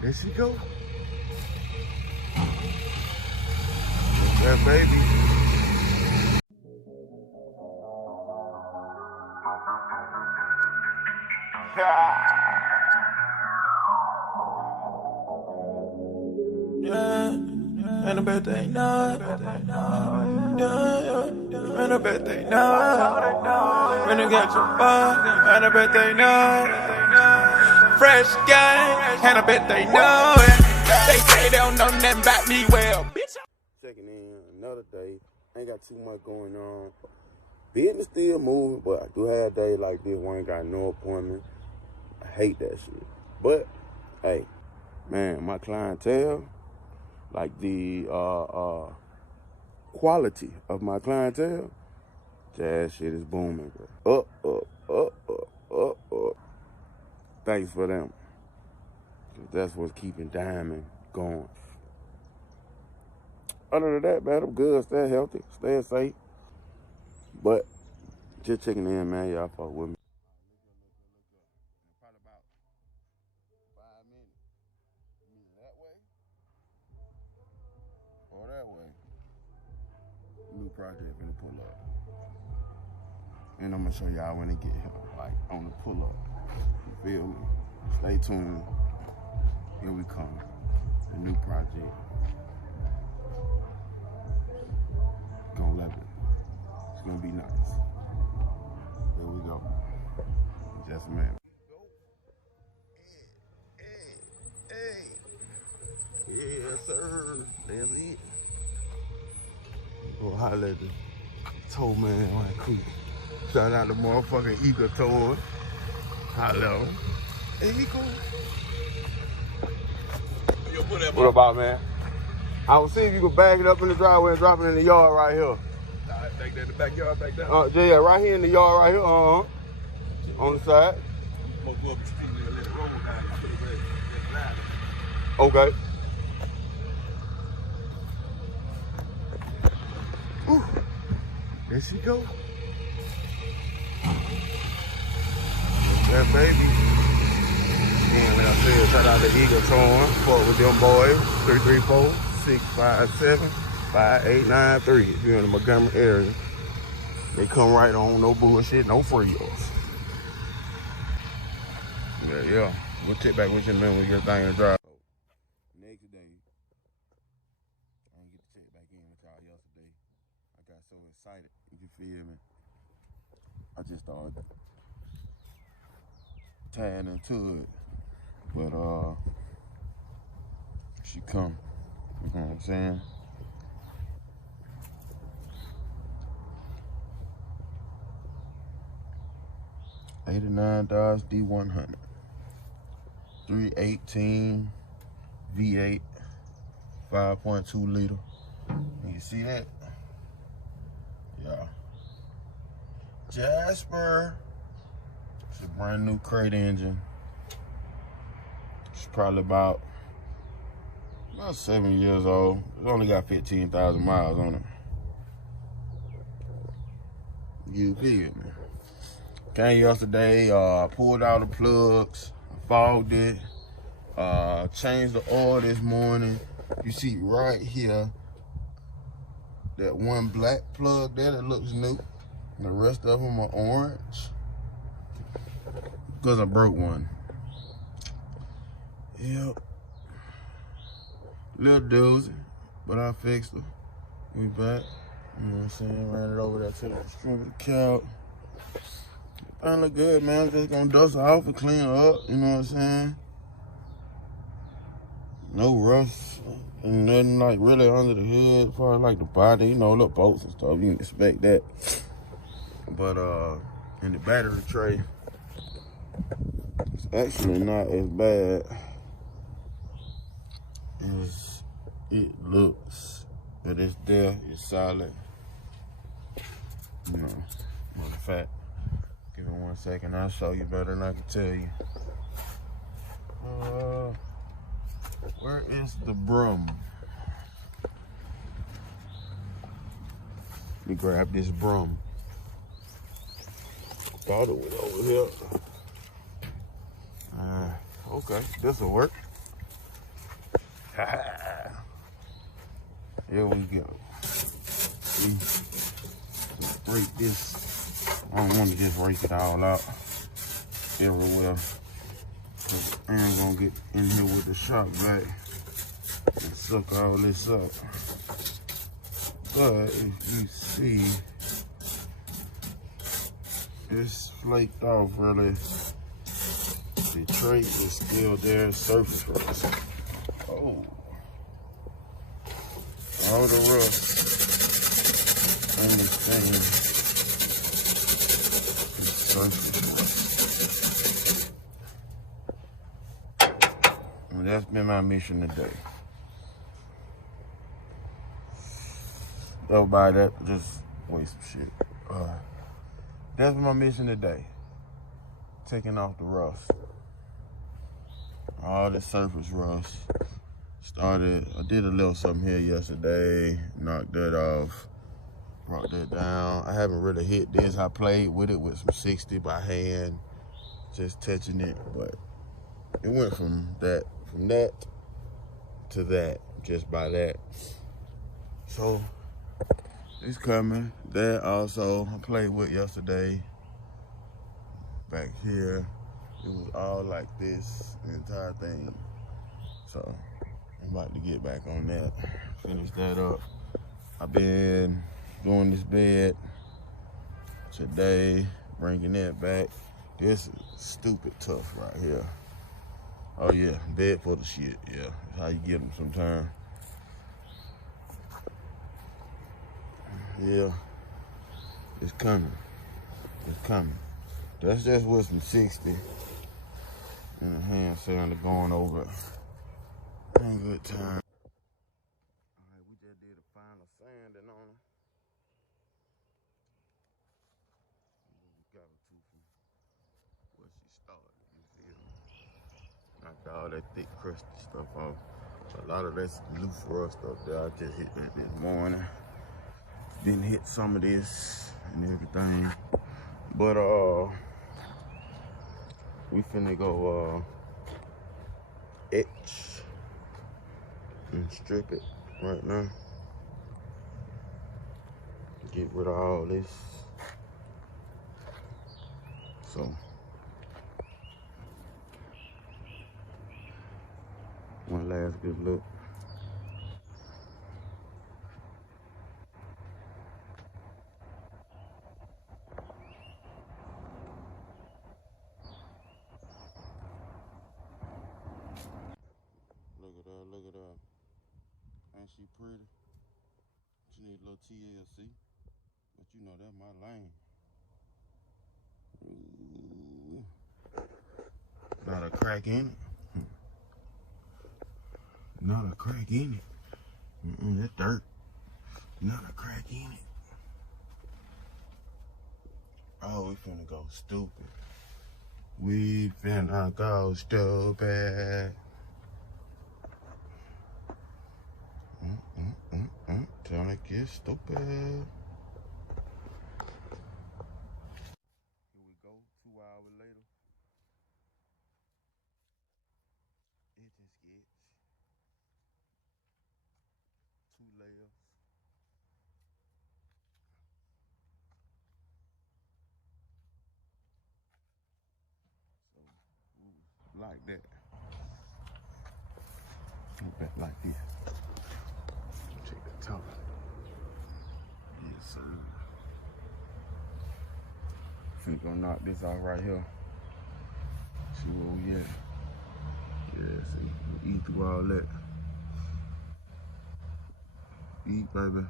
There she go. That baby. Yeah, and I bet they know it. Yeah, and I bet they know it. When you get your fun, and I bet they know it. Fresh gang, and I bet they know it. They say they don't know nothing about me well, bitch. Checking in another day. Ain't got too much going on. Business still moving, but I do have days like this where I ain't got no appointment. I hate that shit. But, hey, man, my clientele, like the quality of my clientele, that shit is booming, bro. Up. Thanks for them. 'Cause that's what's keeping Diamond going. Other than that, man, I'm good. Stay healthy. Stay safe. But just checking in, man. Y'all fuck with me. Probably about 5 minutes. You mean that way? Or that way? New project gonna pull up. And I'm gonna show y'all when it get here, like on the pull up. You feel me? Stay tuned. Here we come. The new project. Gonna love it. It's gonna be nice. Here we go. Just a minute. Hey. Yes, sir. That's it. Go holler at the toe man on that crew. Shout out to motherfucking Eagle Tour. Hello. Hey, Eagle. What about, man? I will see if you can bag it up in the driveway and drop it in the yard right here. Back there in the backyard, back there. Yeah, right here in the yard right here. On the side. I'm gonna go up the street and let it roll down. I'm gonna let it ride. Okay. Ooh. There she go. That baby. And like I said, shout out to Eagle Torn. Fuck with them boys. 334-657-5893. If you're in the Montgomery area, they come right on. No bullshit, no frills. Yeah. We'll check back with you in a minute when we get thing in the drive. Next day, I didn't get to check back in with y'all yesterday. I got so excited, you feel me? I just started tying into it. But she come, you know what I'm saying? '89 Dodge D100, 318 V8, 5.2 liter. You see that? Yeah. Jasper. It's a brand new crate engine. It's probably about 7 years old. It's only got 15,000 miles on it. You feel me? Came yesterday, pulled out the plugs, fogged it, changed the oil this morning. You see right here, that one black plug there that looks new. The rest of them are orange. Because I broke one. Yep. Little doozy, but I fixed her. We back. You know what I'm saying? Ran it over there to the distributor couch. I look good, man. I'm just gonna dust her off and clean her up. You know what I'm saying? No rust and nothing like really under the hood as far as like the body, you know, little bolts and stuff. You can expect that. But in the battery tray, it's actually not as bad as it looks. But it's there, it's solid. You know, matter of fact, give me 1 second, I'll show you better than I can tell you. Where is the broom? Let me grab this broom. Thought it was over here. Okay, this'll work. Here we go. See? Break this. I don't want to just rake it all out everywhere. Cause I ain't gonna get in here with the shock vac and suck all this up. But if you see, it's flaked off really. The trait is still there, surface rust. Oh. All the rust on this thing is surface rust. And that's been my mission today. Don't buy that, just waste some shit. That's my mission today. Taking off the rust. All the surface rust. I did a little something here yesterday, knocked that off, brought that down. I haven't really hit this. I played with it with some 60 by hand, just touching it, but it went from that to that, just by that. So it's coming. That also I played with yesterday. Back here, it was all like this, the entire thing. So I'm about to get back on that, finish that up. I've been doing this bed today, bringing that back. This is stupid tough right here. Oh yeah, bed full of shit, yeah. That's how you get them sometimes. Yeah, it's coming, it's coming. That's just with some 60 and a hand sander going over. Having a good time. Alright, we just did a final sanding on her. We got her to from where she started, you feel me? Knocked all that thick, crusty stuff off. A lot of that's loose rust up there. I just hit that this morning. Didn't hit some of this and everything. But we finna go etch and strip it right now. Get rid of all this. So one last good look. Look at her. Ain't she pretty? She need a little TLC, but you know that's my lane. Ooh. Not a crack in it. Not a crack in it. That's dirt. Not a crack in it. Oh, we finna go stupid. We finna go stupid. Trying to get stupid. Here we go, 2 hours later. It just gets 2 layers. So, like that. Back like this. Check the top. Yes, sir. Finna go knock this off right here. See where we at. Yeah, see, we eat through all that. Eat, baby.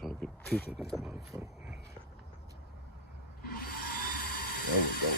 Trying to get a picture of this motherfucker. There we go.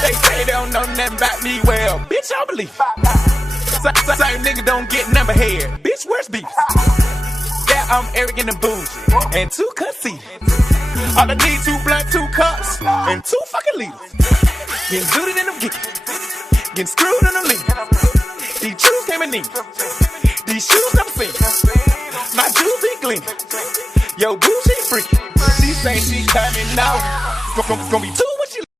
They say they don't know nothing about me, well, bitch, I believe it. Same nigga don't get number head, bitch, where's beef? Yeah, I'm arrogant and bougie, and too conceited. All I need 2 blunt, 2 cups, and 2 fucking liters. Getting zooted in them geeks, getting screwed in them leaves. These shoes came in neat, these shoes never seen. My jewels be gleaming, yo, bougie freaky. She say she coming out, it's gonna be 2